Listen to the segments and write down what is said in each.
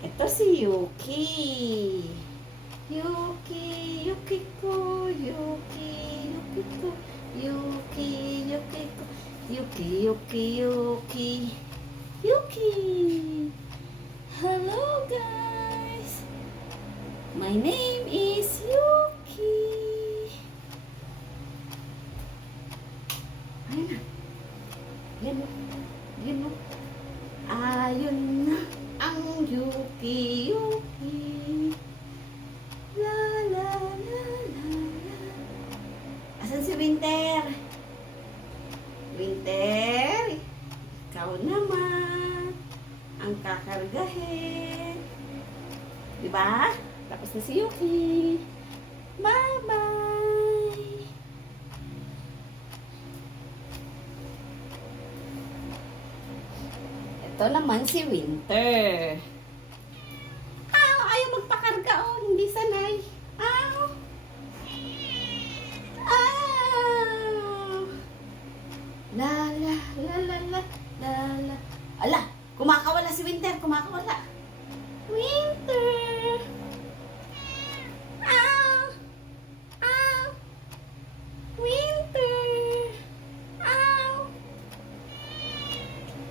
Ito si Yuki. Yuki, Yuki ko, Yuki, Yuki ko, Yuki, Yuki ko, Yuki, Yuki, Yuki, Yuki. Hello guys. My name is Yuki. Ayun na. Yan o. Ayun na ang Asan si Winter? Winter, ikaw naman ang kakargahin. Di ba? Tapos na si Yuki. Bye-bye! Ito naman si Winter. Aw, ayaw magpakarga oh, hindi sanay. Aw. Aw. La la la la la la la. Ala, kumakawala si Winter, kumakawala. Winter. Aw. Aw. Winter. Aw.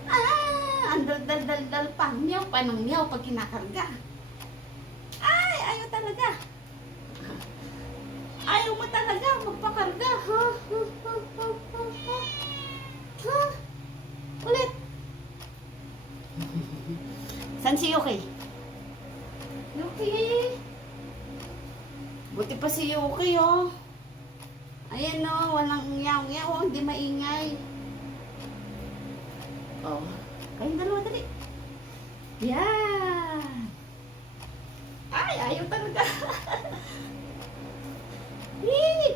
Ah, ang dal-dal-dal pa. Miyaw pa ng miyaw pag kinakarga. Ay, ayaw talaga. Ayaw mo talaga magpakarga. Ha? Ha? Ha? Ha? Ha? Ha? Ha? Ulit. San si Yuki? Yuki. Buti pa si Yuki, oh. Ayan, oh. Walang ngiyaw-ngiyaw. Hindi maingay. Oh. Kayong dalawa dali. Yan. Ay, ayaw talaga. Hee,